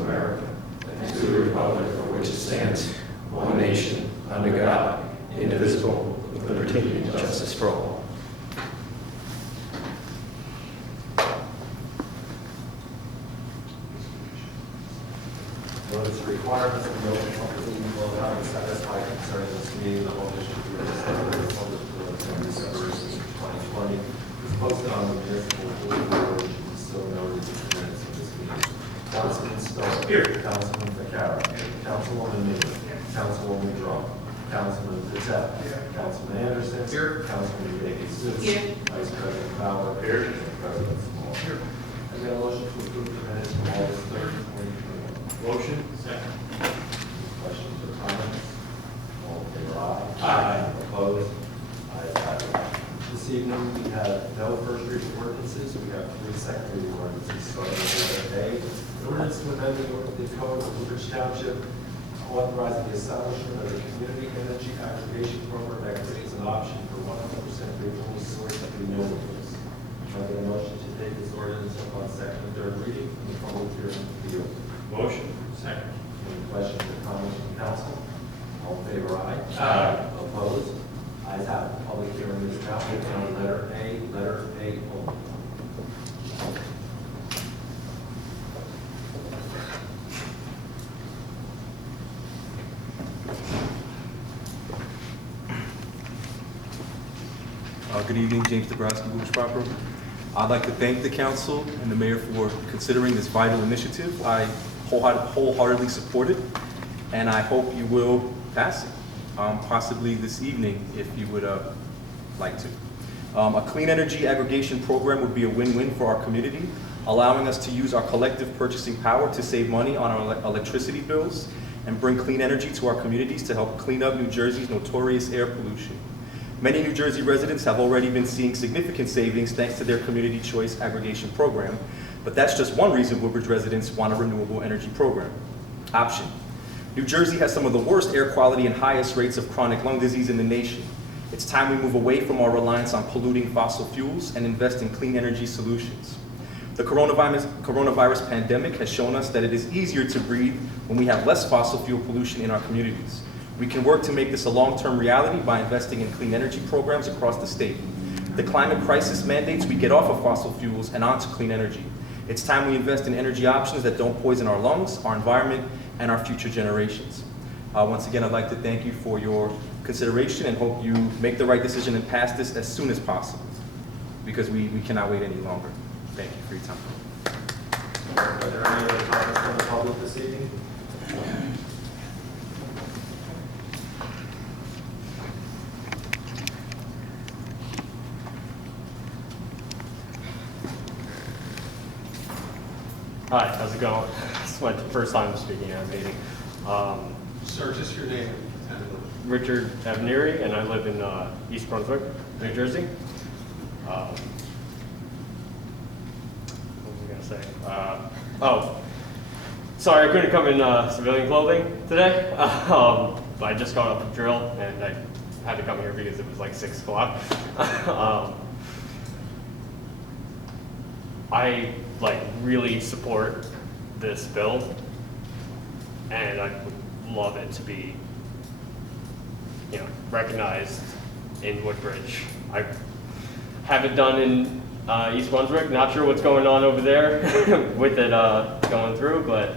America and to the republic for which it stands, one nation, under God, indivisible, with liberty and justice for all. Notice the requirements of the open public meeting will not be satisfied concerning this meeting. The whole district will be public on December 2020. It's posted on the municipal bulletin board, and so noted in the minutes of this meeting. Councilman Stoll. Here. Councilman Vaccaro. Councilwoman Newman. Councilwoman Drum. Councilman Patel. Councilman Anderson. Here. Councilman Davies. Here. Vice President Bauer. Here. And President Small. Here. I got a motion to approve the minutes from August 3rd, 2021. Motion. Second. Questions or comments? All in favor, aye. Aye. Opposed? Ayes have it. This evening, we have no first reading ordinances. We have 3 second reading ordinances, starting with letter A. An ordinance to amend the code of Woodbridge Township, authorizing the establishment of a community energy aggregation program that creates an option for 100% renewable source of renewables. I get a motion to take this ordinance up on second and third reading and the public hearing to be open. Motion. Second. Any questions or comments from council? All in favor, aye. Aye. Opposed? Ayes have it. Public hearing is now open on letter A only. Good evening, James Dabrowski, Woodbridge Proper. I'd like to thank the council and the mayor for considering this vital initiative. I wholeheartedly support it, and I hope you will pass it, possibly this evening if you would like to. A clean energy aggregation program would be a win-win for our community, allowing us to use our collective purchasing power to save money on our electricity bills and bring clean energy to our communities to help clean up New Jersey's notorious air pollution. Many New Jersey residents have already been seeing significant savings thanks to their community choice aggregation program, but that's just one reason Woodbridge residents want a renewable energy program. Option. New Jersey has some of the worst air quality and highest rates of chronic lung disease in the nation. It's time we move away from our reliance on polluting fossil fuels and invest in clean energy solutions. The coronavirus pandemic has shown us that it is easier to breathe when we have less fossil fuel pollution in our communities. We can work to make this a long-term reality by investing in clean energy programs across the state. The climate crisis mandates we get off of fossil fuels and onto clean energy. It's time we invest in energy options that don't poison our lungs, our environment, and our future generations. Once again, I'd like to thank you for your consideration and hope you make the right decision and pass this as soon as possible, because we cannot wait any longer. Thank you for your time. Are there any other comments from the public this evening? Hi, how's it going? This is my first time speaking at a meeting. Sir, just your name. Richard Avneri, and I live in East Brunswick, New Jersey. What was I going to say? Sorry, I couldn't come in civilian clothing today. But I just got off a drill, and I had to come here because it was like 6 o'clock. I really support this bill, and I would love it to be, recognized in Woodbridge. I have it done in East Brunswick. Not sure what's going on over there with it going through, but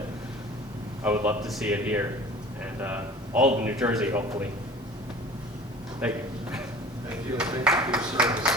I would love to see it here and all of New Jersey, hopefully. Thank you. Thank you. Thank you for your service.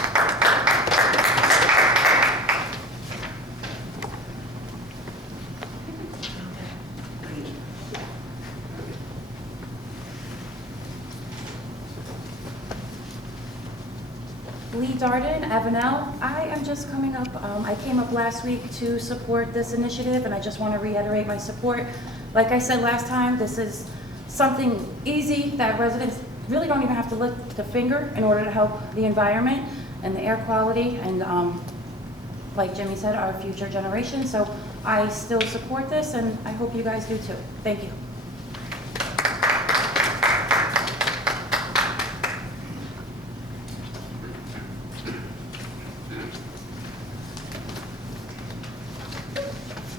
Lee Darden, Avenel. I am just coming up. I came up last week to support this initiative, and I just want to reiterate my support. Like I said last time, this is something easy that residents really don't even have to lift a finger in order to help the environment and the air quality and, like Jimmy said, our future generations. So I still support this, and I hope you guys do too. Thank you.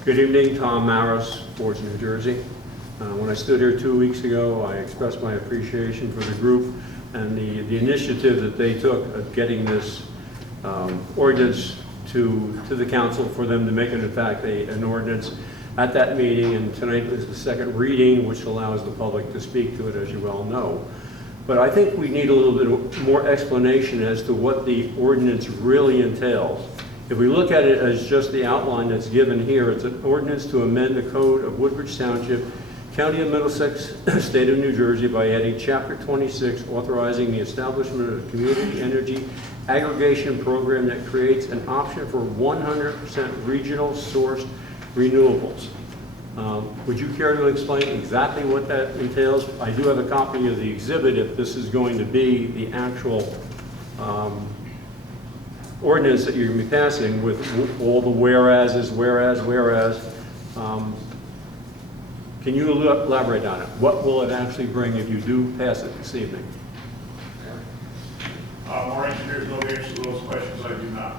Good evening, Tom Maris, Forge, New Jersey. When I stood here 2 weeks ago, I expressed my appreciation for the group and the initiative that they took of getting this ordinance to the council for them to make it, in fact, an ordinance at that meeting. And tonight is the second reading, which allows the public to speak to it, as you well know. But I think we need a little bit more explanation as to what the ordinance really entails. If we look at it as just the outline that's given here, it's an ordinance to amend the code of Woodbridge Township, County of Middlesex, State of New Jersey by adding Chapter 26, authorizing the establishment of a community energy aggregation program that creates an option for 100% regional sourced renewables. Would you care to explain exactly what that entails? I do have a copy of the exhibit if this is going to be the actual ordinance that you're going to be passing with all the whereases, whereas. Can you elaborate on it? What will it actually bring if you do pass it this evening? Our engineers know the answer to those questions, I do not.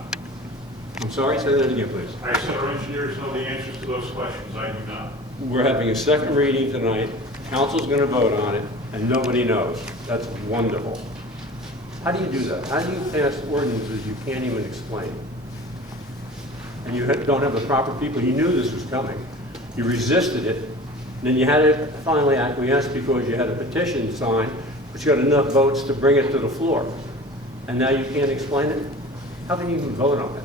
I'm sorry, say that again, please. I said our engineers know the answers to those questions, I do not. We're having a second reading tonight, council's going to vote on it, and nobody knows. That's wonderful. How do you do that? How do you pass ordinances you can't even explain? And you don't have the proper people. You knew this was coming. You resisted it. Then you had it finally acquiesce because you had a petition signed, but you got enough votes to bring it to the floor. And now you can't explain it? How can you even vote on it?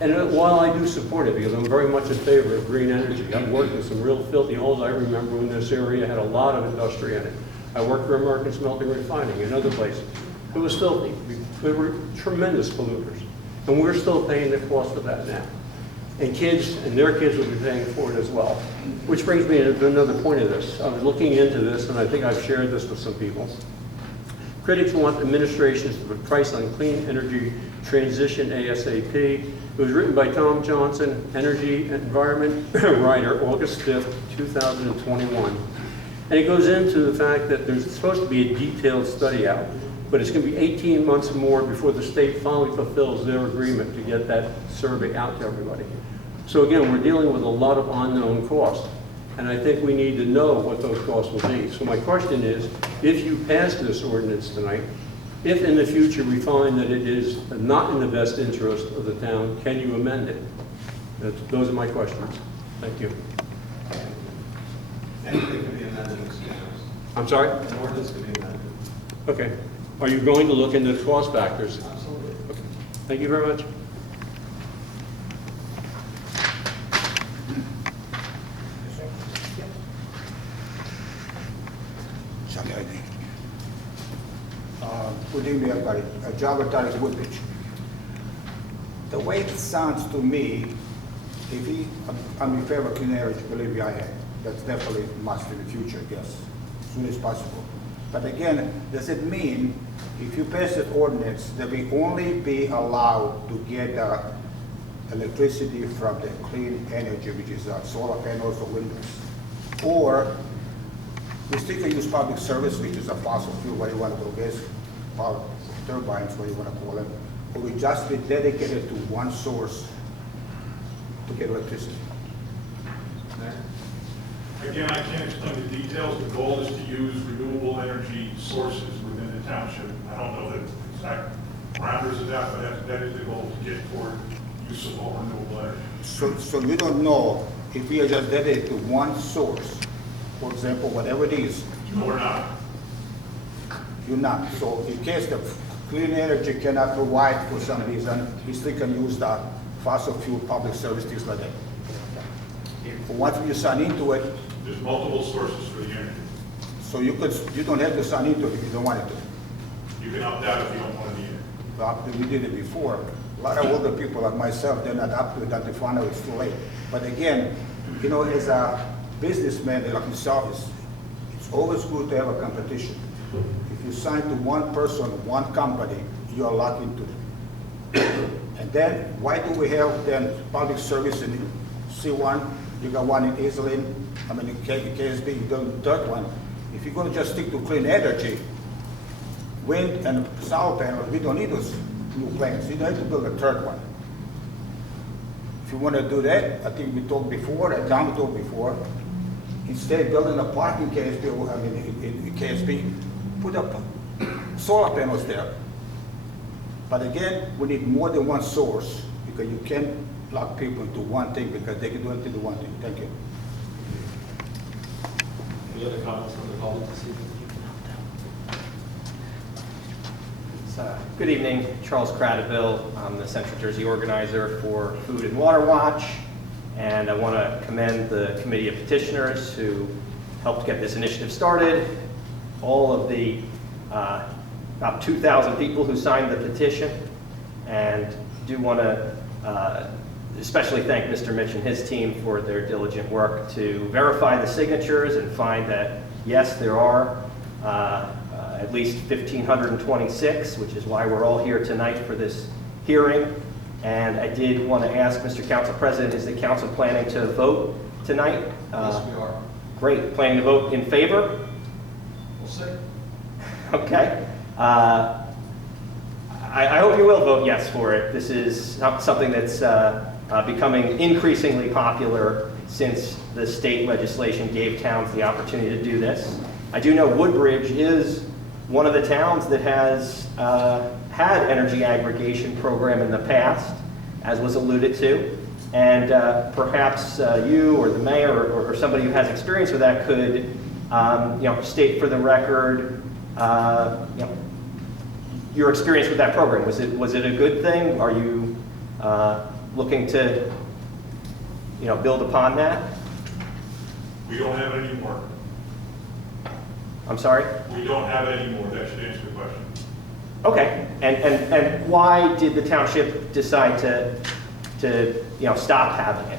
And while I do support it, because I'm very much in favor of green energy, I've worked with some real filthy holes. I remember when this area had a lot of industry in it. I worked for American Smelting Refining and other places. It was filthy. We were tremendous polluters. And we're still paying the cost of that now. And kids and their kids will be paying for it as well. Which brings me to another point of this. I was looking into this, and I think I've shared this with some people. Critics want administrations to put price on clean energy transition ASAP. It was written by Tom Johnson, Energy and Environment writer, August 5th, 2021. And it goes into the fact that there's supposed to be a detailed study out, but it's going to be 18 months more before the state finally fulfills their agreement to get that survey out to everybody. So again, we're dealing with a lot of unknown costs, and I think we need to know what those costs will be. So my question is, if you pass this ordinance tonight, if in the future we find that it is not in the best interest of the town, can you amend it? Those are my questions. Thank you. Anything can be amended, Mr. Chairman. I'm sorry? An ordinance can be amended. Okay. Are you going to look into the cost factors? Absolutely. Okay. Thank you very much. Good evening, everybody. John Rotari's Woodbridge. The way it sounds to me, I'm in favor of clean energy, believe me, I am. That's definitely a must in the future, yes, as soon as possible. But again, does it mean if you pass that ordinance, that we only be allowed to get electricity from the clean energy, which is solar panels or windows? Or we still can use public service, which is a fossil fuel, what you want to go gas, power turbines, what you want to call them, or we just be dedicated to one source to get electricity? Again, I can't explain the details. The goal is to use renewable energy sources within the township. I don't know the exact parameters of that, but that is the goal, to get toward use of all renewable energy. So you don't know if we are just dedicated to one source, for example, whatever it is. No, we're not. You're not. So in case the clean energy cannot provide for some reason, we still can use the fossil fuel public service, things like that. But once you sign into it, There's multiple sources for the energy. so you don't have to sign into it if you don't want it to. You can opt out if you don't want to be in it. After we did it before, a lot of older people like myself, they're not up to it until they find out it's too late. But again, you know, as a businessman like myself, it's always good to have a competition. If you sign to one person, one company, you are locked into it. And then, why do we have then public service in C1? You got one in Iselin, I mean in KSB, you got the third one. If you're gonna just stick to clean energy, wind and solar panels, we don't need those new plants. You don't have to build a third one. if you want to do that, I think we talked before, John talked before, instead of building a parking KSP, I mean, in KSP, put up solar panels there. But again, we need more than one source, because you can't lock people into one thing, because they can do anything to one thing. Thank you. Any other comments from the public this evening? Good evening, Charles Cradaville. I'm the Central Jersey organizer for Food and Water Watch, and I want to commend the committee of petitioners who helped get this initiative started, all of the about 2,000 people who signed the petition, and do want to especially thank Mr. Mitch and his team for their diligent work to verify the signatures and find that, yes, there are at least 1,526, which is why we're all here tonight for this hearing. And I did want to ask Mr. Council President, is the council planning to vote tonight? Yes, we are. Great. Planning to vote in favor? We'll see. Okay. I hope you will vote yes for it. This is something that's becoming increasingly popular since the state legislation gave towns the opportunity to do this. I do know Woodbridge is one of the towns that has had energy aggregation program in the past, as was alluded to, and perhaps you or the mayor or somebody who has experience with that could, state for the record, your experience with that program. Was it a good thing? Are you looking to, build upon that? We don't have any more. I'm sorry? We don't have any more. That should answer the question. Okay, and why did the township decide to stop having it?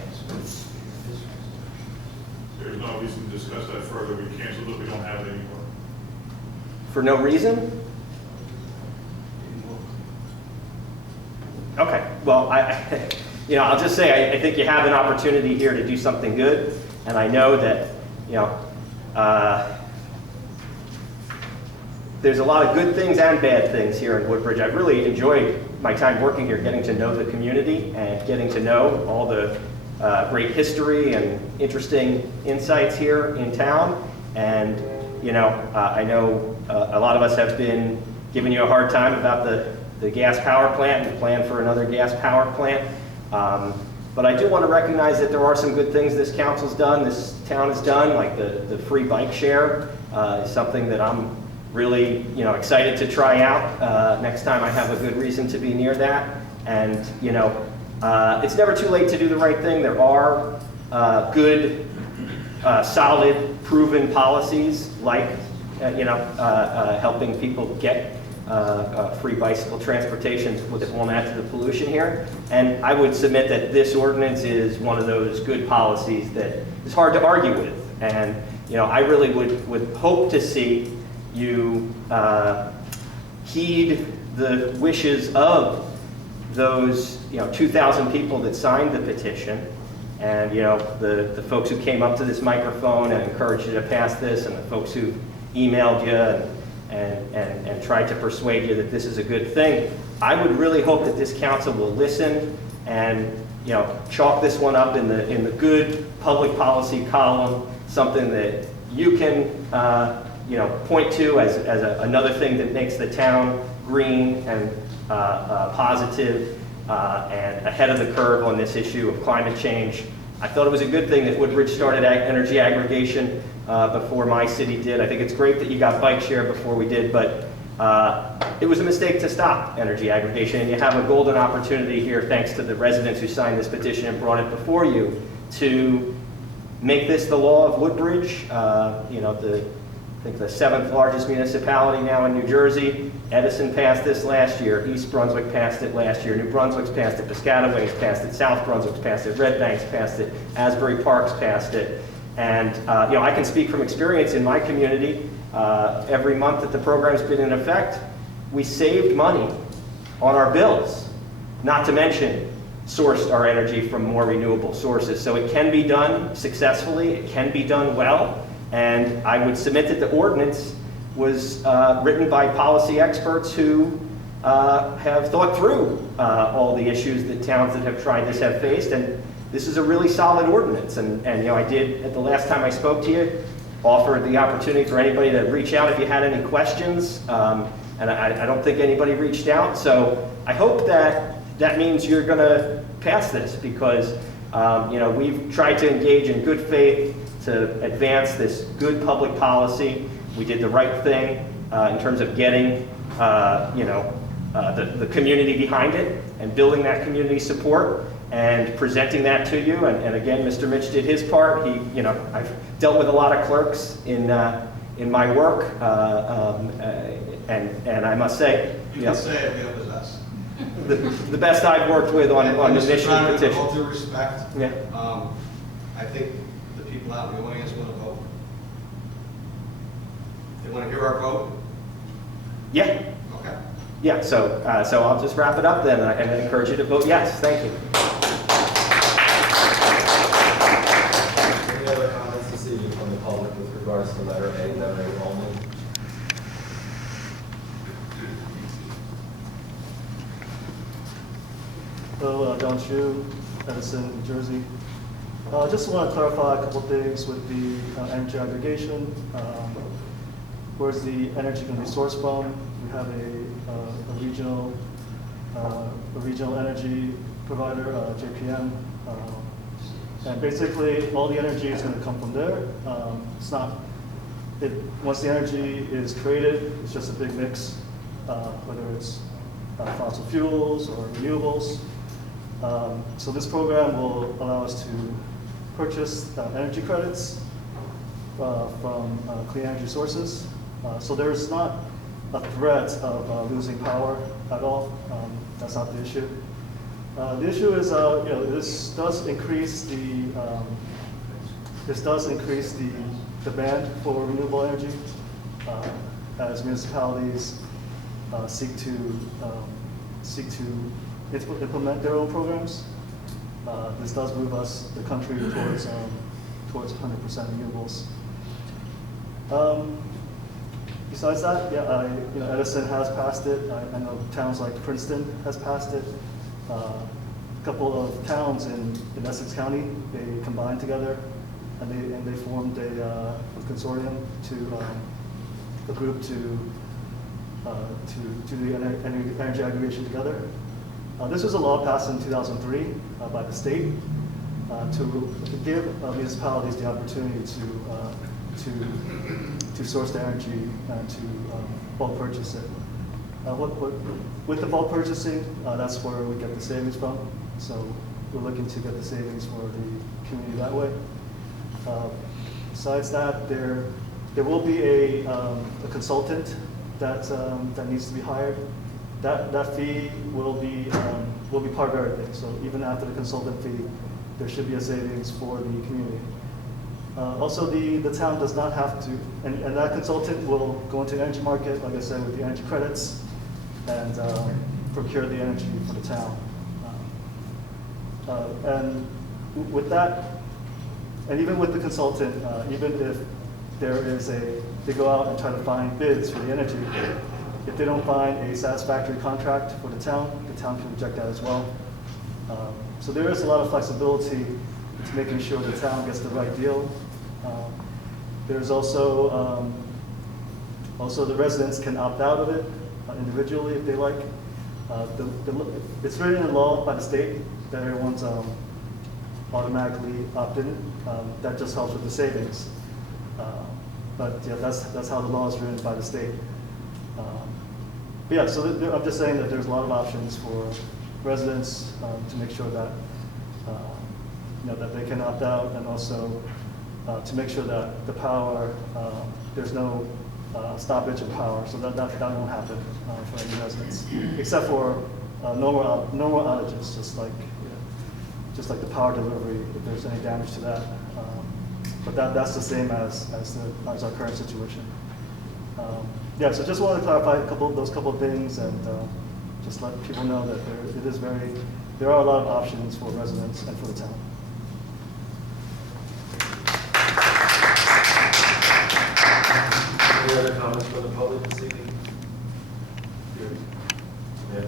There's no reason to discuss that further. We canceled it. We don't have it anymore. For no reason? Okay, well, I'll just say I think you have an opportunity here to do something good, and I know that there's a lot of good things and bad things here in Woodbridge. I've really enjoyed my time working here, getting to know the community and getting to know all the great history and interesting insights here in town. And, I know a lot of us have been giving you a hard time about the gas power plant and the plan for another gas power plant. But I do want to recognize that there are some good things this council's done, this town has done, like the free bike share is something that I'm really, excited to try out next time I have a good reason to be near that. And, it's never too late to do the right thing. There are good, solid, proven policies like, helping people get free bicycle transportation that won't add to the pollution here. And I would submit that this ordinance is one of those good policies that is hard to argue with. And, I really would hope to see you heed the wishes of those 2,000 people that signed the petition, and the folks who came up to this microphone and encouraged you to pass this, and the folks who emailed you and tried to persuade you that this is a good thing. I would really hope that this council will listen and chalk this one up in the good public policy column, something that you can point to as another thing that makes the town green and positive and ahead of the curve on this issue of climate change. I thought it was a good thing that Woodbridge started energy aggregation before my city did. I think it's great that you got bike share before we did, but it was a mistake to stop energy aggregation, and you have a golden opportunity here, thanks to the residents who signed this petition and brought it before you, to make this the law of Woodbridge. I think the 7th largest municipality now in New Jersey. Edison passed this last year. East Brunswick passed it last year. New Brunswick's passed it. Piscataways passed it. South Brunswick's passed it. Red Bank's passed it. Asbury Park's passed it. And I can speak from experience in my community. Every month that the program's been in effect, we saved money on our bills, not to mention sourced our energy from more renewable sources. So it can be done successfully. It can be done well. And I would submit that the ordinance was written by policy experts who have thought through all the issues that towns that have tried this have faced. And this is a really solid ordinance, and you know, I did, at the last time I spoke to you, offer the opportunity for anybody to reach out if you had any questions, and I don't think anybody reached out, so I hope that means you're gonna pass this, because you know, we've tried to engage in good faith to advance this good public policy. We did the right thing in terms of getting you know, the community behind it and building that community support and presenting that to you. And again, Mr. Mitch did his part. He, you know, I've dealt with a lot of clerks in my work, and I must say, You know, can say it, we have the best. the best I've worked with on Mr. initiative Crowder, with petitions. all due respect, Yeah. I think the people out in the audience want to vote. They want to hear our vote? Yeah, Okay. yeah. So I'll just wrap it up then, and I encourage you to vote yes. Thank you. Any other comments this evening from the public with regards to letter A, letter A only? Hello, Don Shu, Edison, New Jersey. Just want to clarify a couple things with the energy aggregation. Where's the energy going to be sourced from? We have a regional energy provider, JPM, and basically all the energy is going to come from there. It's not. Once the energy is created, it's just a big mix, whether it's fossil fuels or renewables. So this program will allow us to purchase energy credits from clean energy sources. So there's not a threat of losing power at all. That's not the issue. The issue is, you know, this does increase the demand for renewable energy as municipalities seek to implement their own programs. This does move the country towards 100% renewables. Besides that, yeah, you know, Edison has passed it. I know towns like Princeton has passed it. A couple of towns in Essex County, they combined together and they formed a consortium a group to do the energy aggregation together. This was a law passed in 2003 by the state to give municipalities the opportunity to source the energy and to bulk purchase it. With the bulk purchasing, that's where we get the savings from. So we're looking to get the savings for the community that way. Besides that, there will be a consultant that needs to be hired. That fee will be part of everything. So even after the consultant fee, there should be a savings for the community. Also, the town does not have to, and that consultant will go into the energy market, like I said, with the energy credits, and procure the energy for the town. And with that, and even with the consultant, even if they go out and try to find bids for the energy, if they don't find a satisfactory contract for the town can reject that as well. So there is a lot of flexibility to making sure the town gets the right deal. There's also the residents can opt out of it individually if they like. It's written in law by the state that everyone's automatically opt-in. That just helps with the savings. But yeah, that's how the law is written by the state. But yeah, so I'm just saying that there's a lot of options for residents to make sure that that they can opt out, and also to make sure that the power, there's no stoppage of power, so that won't happen for any residents, except for normal outages, just like the power delivery, if there's any damage to that. But that's the same as our current situation. Yeah, so just wanted to clarify those couple of things, and just let people know that there are a lot of options for residents and for the town. Any other comments from the public this evening? Yeah.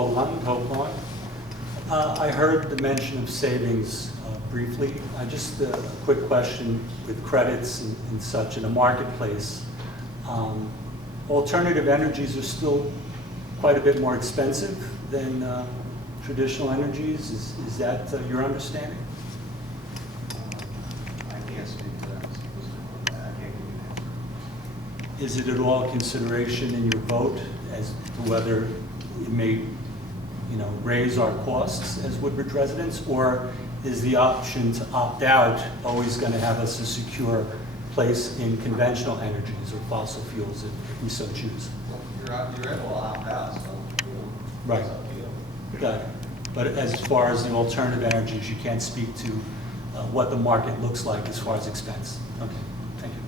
Paul Lund, Hope Lawn. I heard the mention of savings briefly. Just a quick question with credits and such in a marketplace. Alternative energies are still quite a bit more expensive than traditional energies. Is that your understanding? I can't speak to that. I can't give you an answer. Is it at all a consideration in your vote as to whether it may, raise our costs as Woodbridge residents, or is the option to opt out always going to have us a secure place in conventional energies or fossil fuels if we so choose? You're able to opt out, so. Right. It's up to you. Got it. But as far as the alternative energies, you can't speak to what the market looks like as far as expense. Okay, thank you.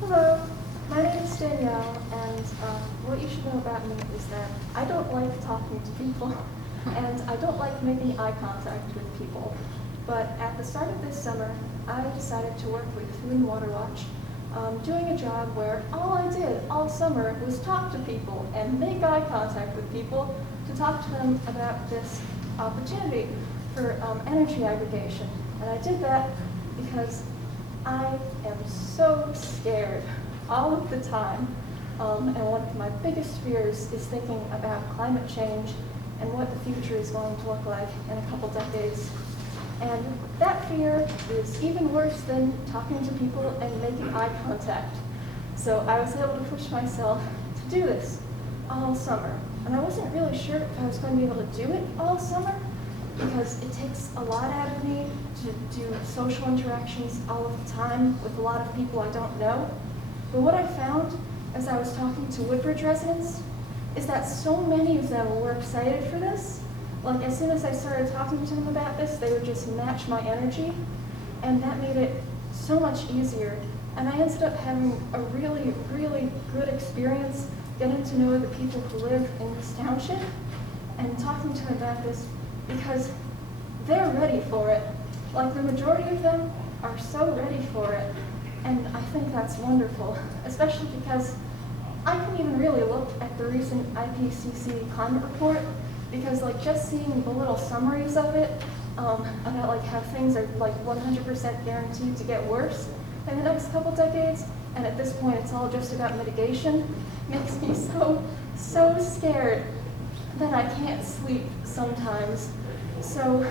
Hello, my name is Danielle, and what you should know about me is that I don't like talking to people, and I don't like making eye contact with people. But at the start of this summer, I decided to work with Food and Water Watch, doing a job where all I did all summer was talk to people and make eye contact with people to talk to them about this opportunity for energy aggregation. And I did that because I am so scared all of the time, and one of my biggest fears is thinking about climate change and what the future is going to look like in a couple decades. And that fear is even worse than talking to people and making eye contact. So I was able to push myself to do this all summer. And I wasn't really sure if I was going to be able to do it all summer, because it takes a lot out of me to do social interactions all of the time with a lot of people I don't know. But what I found as I was talking to Woodbridge residents is that so many of them were excited for this. Like, as soon as I started talking to them about this, they would just match my energy, and that made it so much easier. And I ended up having a really, really good experience getting to know the people who live in this township and talking to them about this, because they're ready for it. Like, the majority of them are so ready for it, and I think that's wonderful, especially because I can even really look at the recent IPCC climate report, because like just seeing the little summaries of it about like how things are like 100% guaranteed to get worse in the next couple decades, and at this point it's all just about mitigation, makes me so scared that I can't sleep sometimes. So,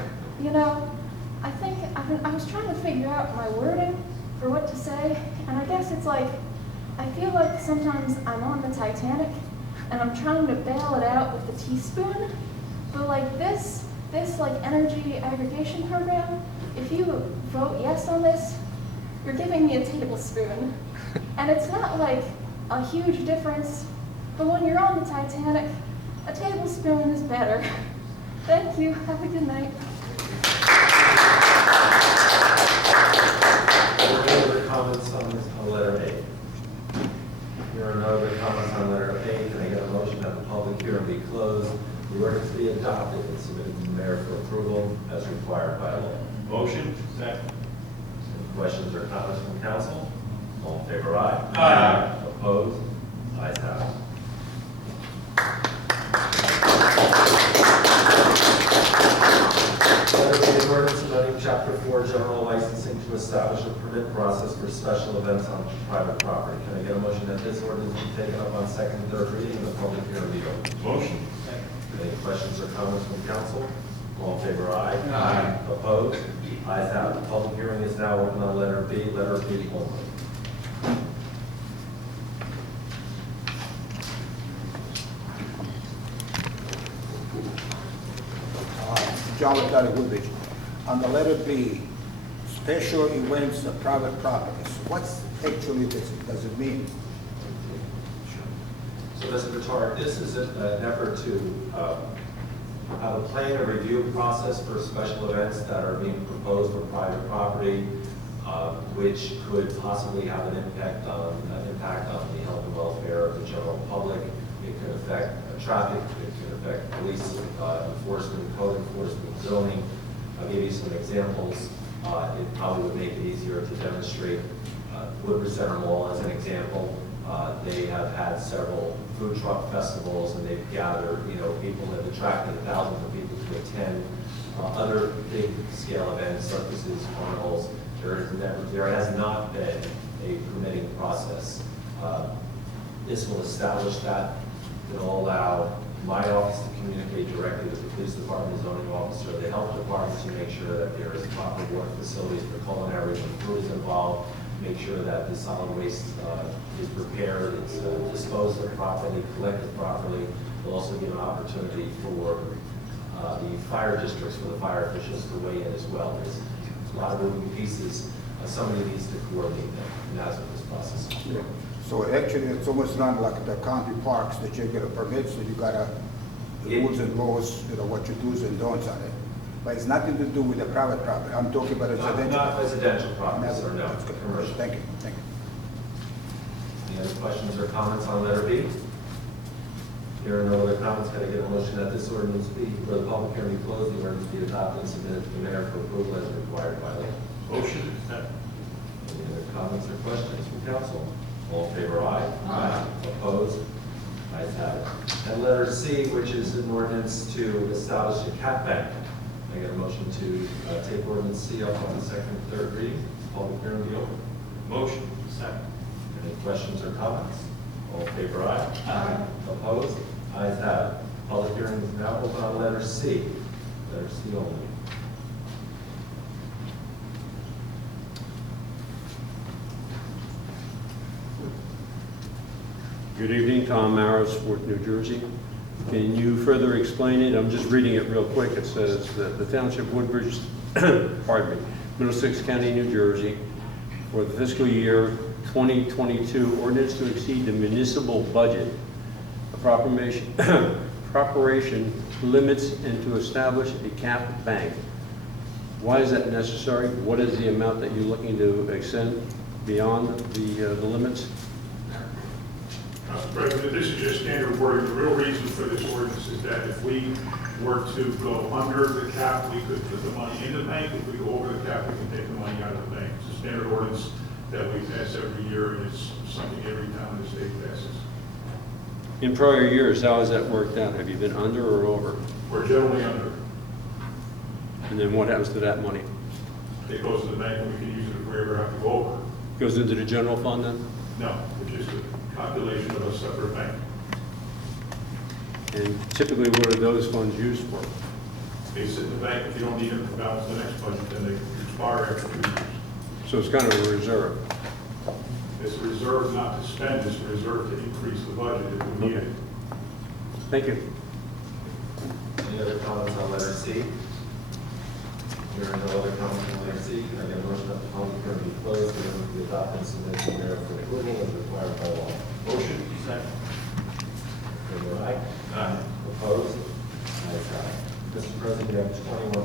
I think I was trying to figure out my wording for what to say, and I guess it's like, I feel like sometimes I'm on the Titanic and I'm trying to bail it out with a teaspoon, but like this like energy aggregation program, if you vote yes on this, you're giving me a tablespoon. And it's not like a huge difference, but when you're on the Titanic, a tablespoon is better. Thank you, have a good night. Any other comments on letter A? There are no other comments on letter A. Can I get a motion that the public hearing be closed, the ordinance be adopted and submitted to the mayor for approval as required by law? Motion? Second. Any questions or comments from council? All in favor, aye? Aye. Opposed? Ayes have it. Letter B, an ordinance amending Chapter 4 General Licensing to establish a permit process for special events on private property. Can I get a motion that this ordinance be taken up on second and third reading and the public hearing be open? Motion? Any questions or comments from council? All in favor, aye? Aye. Opposed? Ayes have it. The public hearing is now open on letter B only. John Latari, Woodbridge. On the letter B, special events of private properties. What's actually this? Does it mean? So, Mr. Vittori, this is an effort to have a plan and review process for special events that are being proposed for private property, which could possibly have an impact on the health and welfare of the general public. It can affect traffic, it can affect police enforcement, code enforcement, zoning. I'll give you some examples. It probably would make it easier to demonstrate. Woodbridge Center Mall as an example. They have had several food truck festivals, and they've gathered, people have attracted thousands of people to attend. Other big scale events, circuses, carnivals, there has not been a permitting process. This will establish that. It'll allow my office to communicate directly with the police department, zoning officer, the health department, to make sure that there is proper water facilities for culinary when food is involved, make sure that the solid waste is prepared, it's disposed of properly, collected properly. It'll also give an opportunity for the fire districts, for the fire officials to weigh in as well. There's a lot of moving pieces. Somebody needs to coordinate them, and that's what this process is. Yeah. So actually, it's almost not like the county parks that you get a permit, so you gotta, the rules and laws, what you do's and don'ts on it. But it's nothing to do with the private property. I'm talking about residential. Not residential properties, or no, That's good. commercial. Thank you, thank you. Any other questions or comments on letter B? Here are no other comments. Can I get a motion that this ordinance be, or the public hearing be closed, the ordinance be adopted and submitted to the mayor for approval as required by law? Motion. Any other comments or questions from council? All in favor, aye. Aye. Opposed? Ayes have it. And letter C, which is an ordinance to establish a cap bank. Can I get a motion to take ordinance C up on the second and third reading? Public hearing be open. Motion. Second. Any questions or comments? All in favor, aye. Aye. Opposed? Ayes have it. Public hearing is now open on letter C. Letter C only. Good evening, Tom Maros, Fort New Jersey. Can you further explain it? I'm just reading it real quick. It says that the Township Woodbridge, pardon me, Middlesex County, New Jersey, for the fiscal year 2022, ordinance to exceed the municipal budget, appropriation limits, and to establish a cap bank. Why is that necessary? What is the amount that you're looking to extend beyond the limits? Mr. President, this is just standard wording. The real reason for this ordinance is that if we were to go under the cap, we could put the money in the bank. If we go over the cap, we can take the money out of the bank. It's a standard ordinance that we pass every year, and it's something every town in the state passes. In prior years, how has that worked out? Have you been under or over? We're generally under. And then what happens to that money? It goes to the bank, and we can use it if we ever have to go over. Goes into the general fund then? No, which is a calculation of a separate bank. And typically, what are those funds used for? They sit in the bank. If you don't need them to balance the next budget, then they expire after 2 years. So it's kind of a reserve. It's a reserve not to spend, it's a reserve to increase the budget if we need it. Thank you. Any other comments on letter C? Here are no other comments on letter C. Can I get a motion that the public hearing be closed, the ordinance be adopted and submitted to the mayor for approval as required by law? Motion. Second. Favor, aye. Aye. Opposed? Ayes have it. Mr. President, you have 21